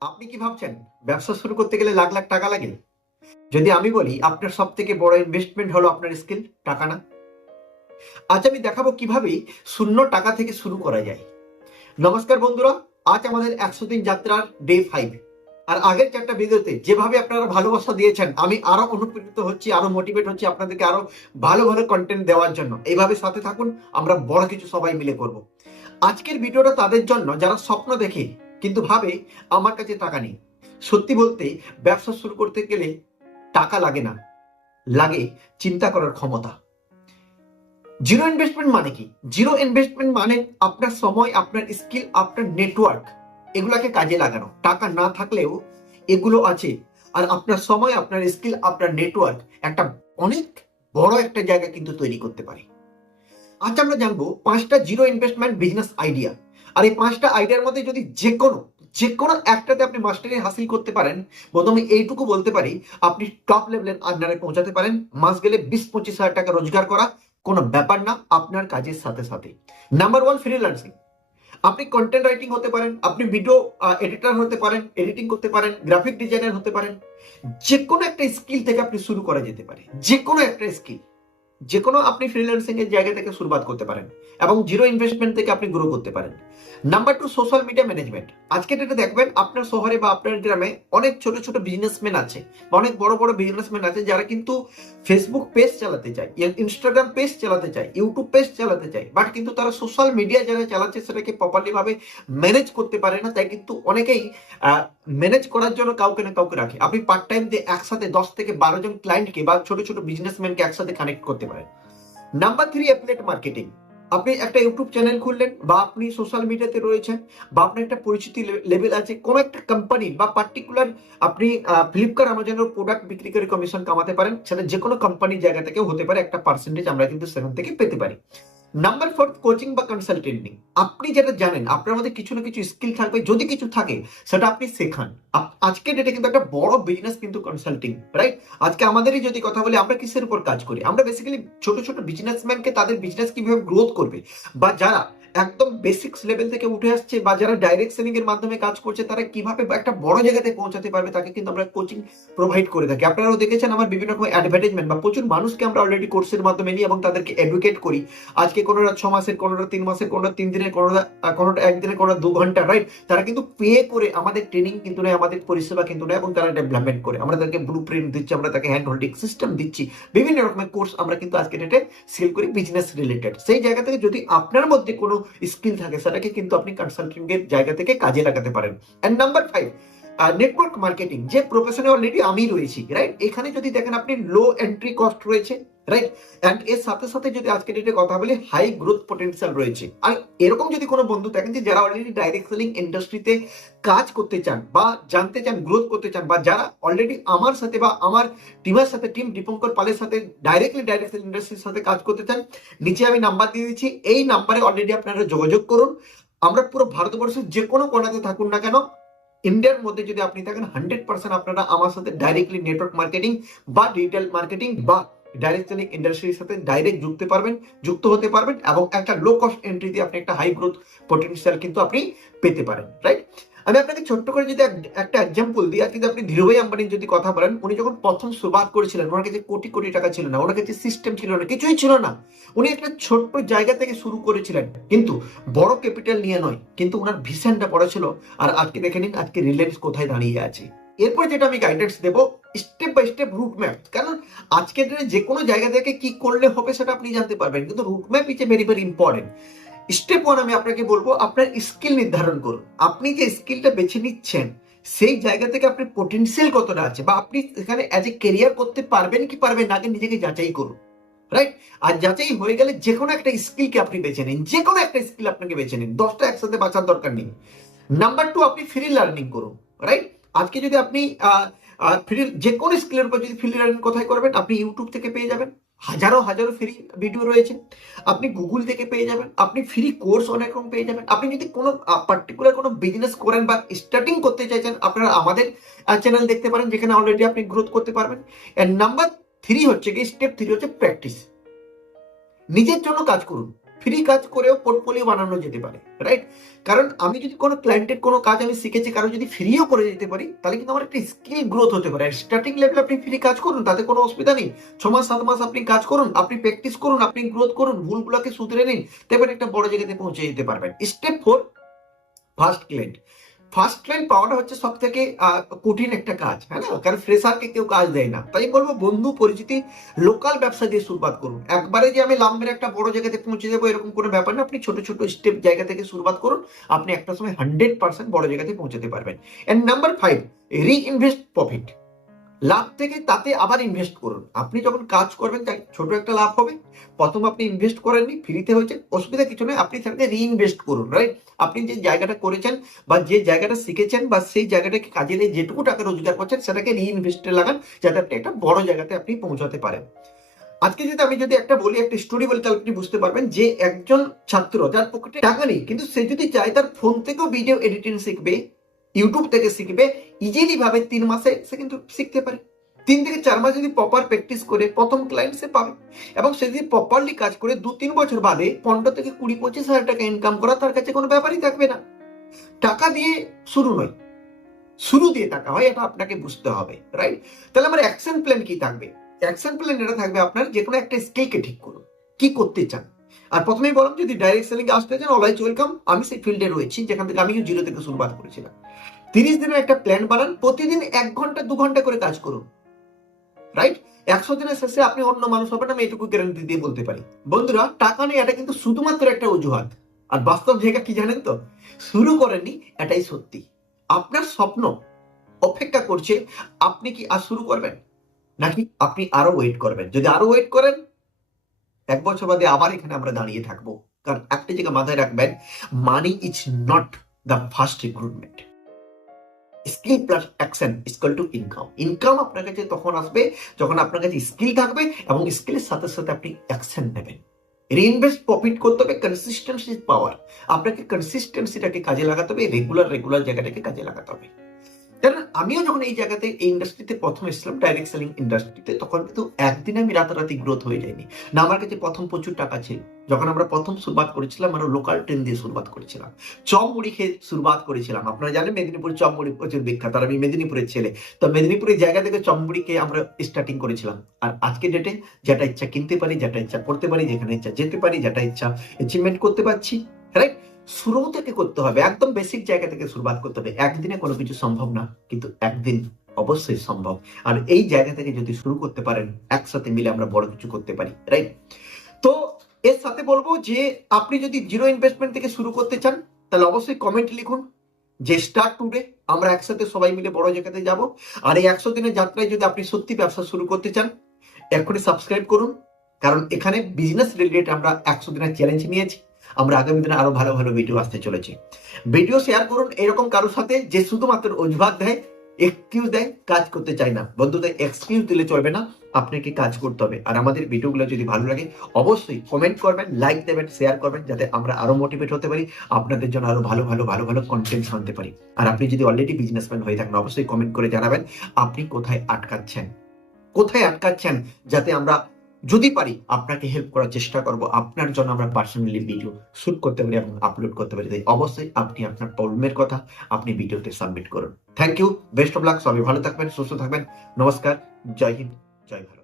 আপনি কি ভাবছেন ব্যবসা শুরু করতে গেলে লাখ লাখ টাকা লাগে? যদি আমি বলি আপনার সব থেকে বড় ইনভেস্টমেন্ট হলো আপনার স্কিল, টাকা না। আজ আমি দেখাবো কিভাবে শূন্য টাকা থেকে শুরু করা যায়। নমস্কার বন্ধুরা, আজ আমাদের 100 দিন যাত্রার ডে 5। আর আগের 4টা ভিডিওতে যেভাবে আপনারা ভালোবাসা দিয়েছেন, আমি আরো অনুপ্রেরিত হচ্ছি, আরো মোটিভেট হচ্ছি আপনাদেরকে আরো ভালো ভালো কন্টেন্ট দেওয়ার জন্য। এইভাবে সাথে থাকুন, আমরা বড় কিছু সবাই মিলে করব। আজকের ভিডিওটা তাদের জন্য যারা স্বপ্ন দেখে কিন্তু ভাবে আমার কাছে টাকা নেই। সত্যি বলতে ব্যবসা শুরু করতে গেলে টাকা লাগে না, লাগে চিন্তা করার ক্ষমতা। জিরো ইনভেস্টমেন্ট মানে কি? জিরো ইনভেস্টমেন্ট মানে আপনার সময়, আপনার স্কিল, আপনার নেটওয়ার্ক এগুলাকে কাজে লাগানো। টাকা না থাকলেও এগুলো আছে। আর আপনার সময়, আপনার স্কিল, আপনার নেটওয়ার্ক একটা অনেক বড় একটা জায়গা কিন্তু তৈরি করতে পারে। আজ আমরা জানবো 5টা জিরো ইনভেস্টমেন্ট বিজনেস আইডিয়া। আর এই 5টা আইডিয়ার মধ্যে যদি যে কোনো একটাতে আপনি মাস্টারি হাসিল করতে পারেন, প্রথমে এইটুকু বলতে পারি আপনি টপ লেভেলের আন্ডারে পৌঁছাতে পারেন। মাস গেলে 20-25 হাজার টাকা রোজগার করা কোনো ব্যাপার না আপনার কাজের সাথে সাথে। Number 1, freelancing. আপনি কন্টেন্ট রাইটিং হতে পারেন, আপনি ভিডিও এডিটর হতে পারেন, এডিটিং করতে পারেন, গ্রাফিক ডিজাইনার হতে পারেন। যে কোনো একটা স্কিল থেকে আপনি শুরু করা যেতে পারে। যে কোনো একটা স্কিল, যে কোনো আপনি ফ্রিল্যান্সিং এর জায়গা থেকে শুরুয়াত করতে পারেন এবং জিরো ইনভেস্টমেন্ট থেকে আপনি গ্রো করতে পারেন। Number 2, social media management. আজকে ডেটে দেখবেন আপনার শহরে বা আপনার গ্রামে অনেক ছোট ছোট বিজনেসম্যান আছে, বা অনেক বড় বড় বিজনেসম্যান আছে যারা কিন্তু ফেসবুক পেজ চালাতে চায়, ইনস্টাগ্রাম পেজ চালাতে চায়, ইউটিউব পেজ চালাতে চায়, বাট কিন্তু তারা সোশ্যাল মিডিয়া যারা চালাচ্ছে সেটাকে প্রপারলি ভাবে ম্যানেজ করতে পারে না। তাই কিন্তু অনেকেই ম্যানেজ করার জন্য কাউকে না কাউকে রাখে। আপনি পার্ট টাইম দিয়ে একসাথে 10 থেকে 12 জন ক্লায়েন্টকে বা ছোট ছোট বিজনেসম্যানকে একসাথে কানেক্ট করতে পারেন। Number 3, affiliate marketing. আপনি একটা ইউটিউব চ্যানেল খুললেন, বা আপনি সোশ্যাল মিডিয়াতে রয়েছেন, বা আপনার একটা পরিচিতি লেভেল আছে কোন একটা কোম্পানি বা পার্টিকুলার, আপনি ফ্লিপকার্ট আমাজনের প্রোডাক্ট বিক্রি করে কমিশন কামাতে পারেন। সেটা যে কোনো কোম্পানির জায়গা থেকে হতে পারে, একটা পার্সেন্টেজ আমরা কিন্তু সেখান থেকে পেতে পারি। নাম্বার 4, কোচিং বা কনসালটেন্টিং। আপনি যেটা জানেন, আপনার মধ্যে কিছু না কিছু স্কিল থাকবে, যদি কিছু থাকে সেটা আপনি শেখান। আজকে ডেটে কিন্তু একটা বড় বিজনেস কিন্তু কনসাল্টিং, রাইট? আজকে আমাদেরই যদি কথা বলি, আমরা কিসের উপর কাজ করি? আমরা বেসিক্যালি ছোট ছোট বিজনেসম্যানকে তাদের বিজনেস কিভাবে গ্রোথ করবে, বা যারা একদম বেসিক্স লেভেল থেকে উঠে আসছে, বা যারা ডাইরেক্ট সেলিং এর মাধ্যমে কাজ করছে, তারা কিভাবে একটা বড় জায়গাতে পৌঁছাতে পারবে, তাকে কিন্তু আমরা কোচিং প্রোভাইড করে থাকি। আপনারাও দেখেছেন আমার বিভিন্ন রকম অ্যাডভার্টাইজমেন্ট, বা প্রচুর মানুষকে আমরা অলরেডি কোর্সের মাধ্যমে নিই এবং তাদেরকে এডুকেট করি। আজকে কোনোটা 6 মাসের, কোনোটা 3 মাসের, কোনোটা 3 দিনের, কোনোটা 1 দিনের, কোনোটা 2 ঘন্টা, রাইট? তারা কিন্তু পে করে আমাদের ট্রেনিং কিন্তু নেয়, আমাদের পরিষেবা কিন্তু নেয় এবং তারা ডেভেলপমেন্ট করে। আমরা তাদেরকে ব্লু প্রিন্ট দিচ্ছি, আমরা তাকে হ্যান্ড হোল্ডিং সিস্টেম দিচ্ছি, বিভিন্ন রকমের কোর্স আমরা কিন্তু আজকে ডেটে সেল করি বিজনেস রিলেটেড। সেই জায়গা থেকে যদি আপনার মধ্যে কোনো স্কিল থাকে, সেটাকে কিন্তু আপনি কনসাল্টিং এর জায়গা থেকে কাজে লাগাতে পারেন। And number 5, network marketing. যে প্রফেশনে অলরেডি আমি রয়েছি, রাইট? এখানে যদি দেখেন আপনি লো এন্ট্রি কস্ট রয়েছে, রাইট? এন্ড এর সাথে সাথে যদি আজকে ডেটে কথা বলি, হাই গ্রোথ পটেনশিয়াল রয়েছে। আর এরকম যদি কোনো বন্ধু দেখেন যে যারা অলরেডি ডাইরেক্ট সেলিং ইন্ডাস্ট্রিতে কাজ করতে চান, বা জানতে চান, গ্রোথ করতে চান, বা যারা অলরেডি আমার সাথে বা আমার টিমের সাথে, টিম দীপঙ্কর পালের সাথে ডাইরেক্টলি ডাইরেক্ট সেলিং ইন্ডাস্ট্রির সাথে কাজ করতে চান, নিচে আমি নাম্বার দিয়ে দিচ্ছি। এই নাম্বারে অলরেডি আপনারা যোগাযোগ করুন। আমরা পুরো ভারতবর্ষের যে কোনো কোণাতে থাকুন না কেন, ইন্ডিয়ার মধ্যে যদি আপনি থাকেন, 100% আপনারা আমার সাথে ডাইরেক্টলি নেটওয়ার্ক মার্কেটিং বা ডিজিটাল মার্কেটিং বা ডাইরেক্ট সেলিং ইন্ডাস্ট্রির সাথে ডাইরেক্ট যুক্ত হতে পারবেন, এবং একটা লো কস্ট এন্ট্রি দিয়ে আপনি একটা হাই গ্রোথ পটেনশিয়াল কিন্তু আপনি পেতে পারেন, রাইট? আমি আপনাকে ছোট্ট করে যদি একটা এক্সাম্পল দিই, কিন্তু আপনি ধীরুভাই আম্বানির যদি কথা বলেন, উনি যখন প্রথম শুরুয়াত করেছিলেন, ওনার কাছে কোটি কোটি টাকা ছিল না, ওনার কাছে সিস্টেম ছিল না, কিছুই ছিল না। উনি একটা ছোট্ট জায়গা থেকে শুরু করেছিলেন, কিন্তু বড় ক্যাপিটাল নিয়ে নয়, কিন্তু ওনার ভিশনটা বড় ছিল। আর আজকে দেখে নিন আজকে রিলায়েন্স কোথায় দাঁড়িয়ে আছে। এরপর যেটা আমি গাইডেন্স দেবো, step by step route map. কারণ আজকের দিনে যে কোনো জায়গা থেকে কি করলে হবে সেটা আপনি জানতে পারবেন, কিন্তু route map is very very important. Step 1, আমি আপনাকে বলবো আপনার স্কিল নির্ধারণ করুন। আপনি যে স্কিলটা বেছে নিচ্ছেন, সেই জায়গা থেকে আপনার পটেনশিয়াল কতটা আছে, বা আপনি এখানে অ্যাজ এ কেরিয়ার করতে পারবেন কি পারবেন না, আগে নিজেকে যাচাই করুন, রাইট? আর যাচাই হয়ে গেলে যে কোনো একটা স্কিলকে আপনি বেছে নিন, যে কোনো একটা স্কিল আপনাকে বেছে নিন, 10টা একসাথে বাঁচার দরকার নেই। নাম্বার 2, আপনি ফ্রি লার্নিং করুন, রাইট? আজকে যদি আপনি ফ্রি যে কোনো স্কিলের উপর যদি ফ্রি লার্নিং কোথায় করবেন, আপনি ইউটিউব থেকে পেয়ে যাবেন, হাজারো হাজারো ফ্রি ভিডিও রয়েছে। আপনি গুগল থেকে পেয়ে যাবেন, আপনি ফ্রি কোর্স অনেক রকম পেয়ে যাবেন। আপনি যদি কোনো পার্টিকুলার কোনো বিজনেস করেন বা স্টার্টিং করতে চাইছেন, আপনারা আমাদের চ্যানেল দেখতে পারেন, যেখানে অলরেডি আপনি গ্রোথ করতে পারবেন। নাম্বার 3 হচ্ছে কি, স্টেপ 3 হচ্ছে প্র্যাকটিস। নিজের জন্য কাজ করুন। ফ্রি কাজ করেও পোর্টফোলিও বানানো যেতে পারে, রাইট? কারণ আমি যদি কোনো ক্লায়েন্টের কোনো কাজ আমি শিখেছি কারো যদি ফ্রিও করে দিতে পারি, তাহলে কিন্তু আমার একটা স্কিল গ্রোথ হতে পারে। স্টার্টিং লেভেলে আপনি ফ্রি কাজ করুন, তাতে কোনো অসুবিধা নেই। 6 মাস 7 মাস আপনি কাজ করুন, আপনি প্র্যাকটিস করুন, আপনি গ্রোথ করুন, ভুলগুলোকে শুধরে নিন, তারপরে একটা বড় জায়গাতে পৌঁছে যেতে পারবেন। Step 4, first client. First client পাওয়াটা হচ্ছে সব থেকে কঠিন একটা কাজ, হ্যাঁ না? কারণ ফ্রেশারকে কেউ কাজ দেয় না। তাই বলবো বন্ধু পরিচিতি লোকাল ব্যবসা দিয়ে শুরুয়াত করুন। একবারে যে আমি লাম্বের একটা বড় জায়গাতে পৌঁছে যাবো এরকম কোনো ব্যাপার না। আপনি ছোট ছোট স্টেপ জায়গা থেকে শুরুয়াত করুন, আপনি একটা সময় 100% বড় জায়গাতে পৌঁছাতে পারবেন। And number 5, reinvest profit. লাভ থেকে তাতে আবার ইনভেস্ট করুন। আপনি যখন কাজ করবেন তাই ছোট একটা লাভ হবে, প্রথম আপনি ইনভেস্ট করেননি, ফ্রিতে হয়েছে, অসুবিধা কিছু নেই, আপনি সেটাকে রিইনভেস্ট করুন, রাইট? আপনি যে জায়গাটা করেছেন বা যে জায়গাটা শিখেছেন বা সেই জায়গাটাকে কাজে নিয়ে যেটুকু টাকা রোজগার করছেন সেটাকে রিইনভেস্টে লাগান, যাতে আপনি একটা বড় জায়গাতে আপনি পৌঁছাতে পারেন। আজকে যদি একটা বলি, একটা স্টোরি বলি, তাহলে আপনি বুঝতে পারবেন যে একজন ছাত্র যার পকেটে টাকা নেই, কিন্তু সে যদি চায় তার ফোন থেকেও ভিডিও এডিটিং শিখবে, ইউটিউব থেকে শিখবে, ইজিলি ভাবে 3 মাসে সে কিন্তু শিখতে পারে। 3 থেকে 4 মাস যদি প্রপার প্র্যাকটিস করে প্রথম ক্লায়েন্ট সে পাবে, এবং সে যদি প্রপারলি কাজ করে 2-3 বছর বাদে 15 থেকে 20-25 হাজার টাকা ইনকাম করা তার কাছে কোনো ব্যাপারই থাকবে না। টাকা দিয়ে শুরু নয়, শুরু দিয়ে টাকা হয়, এটা আপনাকে বুঝতে হবে, রাইট? তাহলে আমার অ্যাকশন প্ল্যান কি থাকবে? অ্যাকশন প্ল্যান এটা থাকবে আপনার যে কোনো একটা স্কিলকে ঠিক করুন, কি করতে চান। আর প্রথমেই বললাম যদি ডাইরেক্ট সেলিং এ আসতে চান, অলওয়েজ ওয়েলকাম। আমি সেই ফিল্ডে রয়েছি যেখান থেকে আমিও জিরো থেকে শুরুয়াত করেছিলাম। 30 দিনের একটা প্ল্যান বানান, প্রতিদিন 1 ঘন্টা 2 ঘন্টা করে কাজ করুন, রাইট? 100 দিনের শেষে আপনি অন্য মানুষ হবেন, আমি এটুকু গ্যারান্টি দিয়ে বলতে পারি। বন্ধুরা, টাকা নেই এটা কিন্তু শুধুমাত্র একটা অজুহাত, আর বাস্তব জায়গা কি জানেন তো? শুরু করেননি, এটাই সত্যি। আপনার স্বপ্ন অপেক্ষা করছে, আপনি কি আর শুরু করবেন, নাকি আপনি আরো ওয়েট করবেন? যদি আরো ওয়েট করেন, 1 বছর বাদে আবার এখানে আমরা দাঁড়িয়ে থাকবো। কারণ একটা জায়গা মাথায় রাখবেন, money is not the first recruitment. Skill plus action equal to income. Income আপনার কাছে তখন আসবে যখন আপনার কাছে স্কিল থাকবে এবং স্কিলের সাথে সাথে আপনি অ্যাকশন নেবেন। রিইনভেস্ট প্রফিট করতে হবে, কনসিস্টেন্সি পাওয়ার। আপনাকে কনসিস্টেন্সিটাকে কাজে লাগাতে হবে, রেগুলার জায়গাটাকে কাজে লাগাতে হবে। কারণ আমিও যখন এই জায়গাতে এই ইন্ডাস্ট্রিতে প্রথম এসেছিলাম, ডাইরেক্ট সেলিং ইন্ডাস্ট্রিতে, তখন কিন্তু একদিনে আমি রাতারাতি গ্রোথ হয়ে যায়নি না। আমার কাছে প্রথম প্রচুর টাকা ছিল। যখন আমরা প্রথম শুরুয়াত করেছিলাম, আমরা লোকাল ট্রেন দিয়ে শুরুয়াত করেছিলাম, চপ মুড়ি খেয়ে শুরুয়াত করেছিলাম। আপনারা জানেন মেদিনীপুর চপ মুড়ি প্রচুর বিখ্যাত, আর আমি মেদিনীপুরের ছেলে, তো মেদিনীপুরের জায়গা থেকে চপ মুড়ি খেয়ে আমরা স্টার্টিং করেছিলাম। আর আজকে ডেটে যেটা ইচ্ছা কিনতে পারি, যেটা ইচ্ছা করতে পারি, যেখানে ইচ্ছা যেতে পারি, যেটা ইচ্ছা অ্যাচিভমেন্ট করতে পারছি, রাইট? শুরু থেকে করতে হবে, একদম বেসিক জায়গা থেকে শুরুয়াত করতে হবে। একদিনে কোনো কিছু সম্ভব না, কিন্তু একদিন অবশ্যই সম্ভব। আর এই জায়গা থেকে যদি শুরু করতে পারেন, একসাথে মিলে আমরা বড় কিছু করতে পারি, রাইট? তো এর সাথে বলবো যে আপনি যদি জিরো ইনভেস্টমেন্ট থেকে শুরু করতে চান, তাহলে অবশ্যই কমেন্ট লিখুন যে স্টার্ট টুডে। আমরা একসাথে সবাই মিলে বড় জায়গাতে যাব। আর এই 100 দিনের যাত্রায় যদি আপনি সত্যি ব্যবসা শুরু করতে চান, এখনই সাবস্ক্রাইব করুন। কারণ এখানে বিজনেস রিলেটেড আমরা 100 দিনের চ্যালেঞ্জ নিয়েছি। আমরা আগামী দিনে আরো ভালো ভালো ভিডিও আসতে চলেছে। ভিডিও শেয়ার করুন এরকম কারোর সাথে যে শুধুমাত্র অজুহাত দেয়, এক্সকিউজ দেয়, কাজ করতে চায় না। বন্ধুদের এক্সকিউজ দিলে চলবে না, আপনাকে কাজ করতে হবে। আর আমাদের ভিডিওগুলো যদি ভালো লাগে, অবশ্যই কমেন্ট করবেন, লাইক দেবেন, শেয়ার করবেন, যাতে আমরা আরো মোটিভেট হতে পারি, আপনাদের জন্য আরো ভালো ভালো কন্টেন্ট আনতে পারি। আর আপনি যদি অলরেডি বিজনেসম্যান হয়ে থাকেন, অবশ্যই কমেন্ট করে জানাবেন আপনি কোথায় আটকাচ্ছেন, যাতে আমরা যদি পারি আপনাকে হেল্প করার চেষ্টা করব। আপনার জন্য আমরা পার্সোনালি ভিডিও শুট করতে পারি এবং আপলোড করতে পারি। তাই অবশ্যই আপনি আপনার প্রবলেমের কথা আপনি ভিডিওতে সাবমিট করুন। Thank you, best of luck, সবাই ভালো থাকবেন, সুস্থ থাকবেন। নমস্কার, জয় হিন্দ, জয় ভারত।